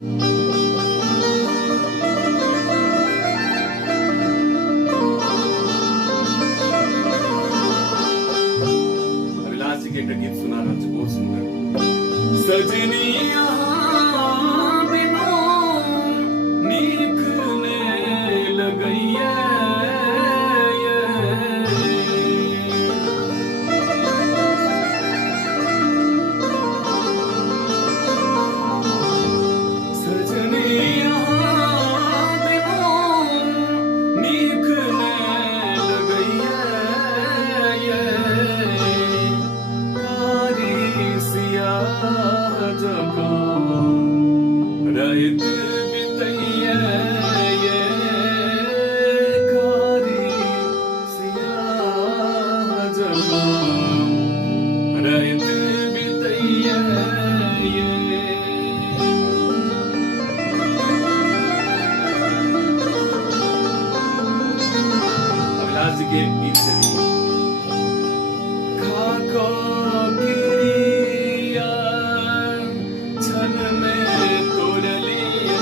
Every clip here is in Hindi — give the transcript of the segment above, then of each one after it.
अभिलाष जी के एक गीत सुना रहा था, बहुत सुंदर। सजनी यहाँ बिनु निकने लगइया रात बितैया ये कारी सिया जगा रात बितैया ये। अभिलाष जी के गीत चलिए। खाको किरिया छन में तोरलिए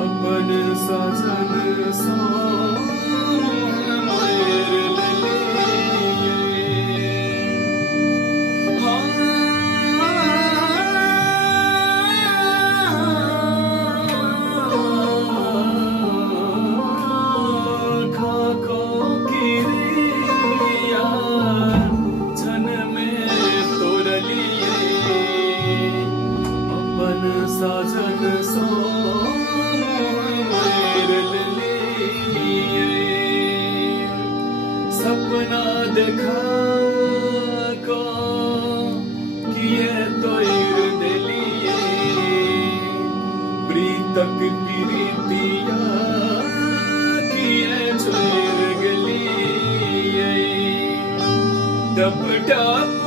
अपन सजन सो मोर ललिए। खाको किरिया छन में तोरलिए अपन साजन सो मोर ललिए। सपना देखा को किए तोइर दिलिए प्रीतक प्रीतिया किए छोड़ गलिए। टप टप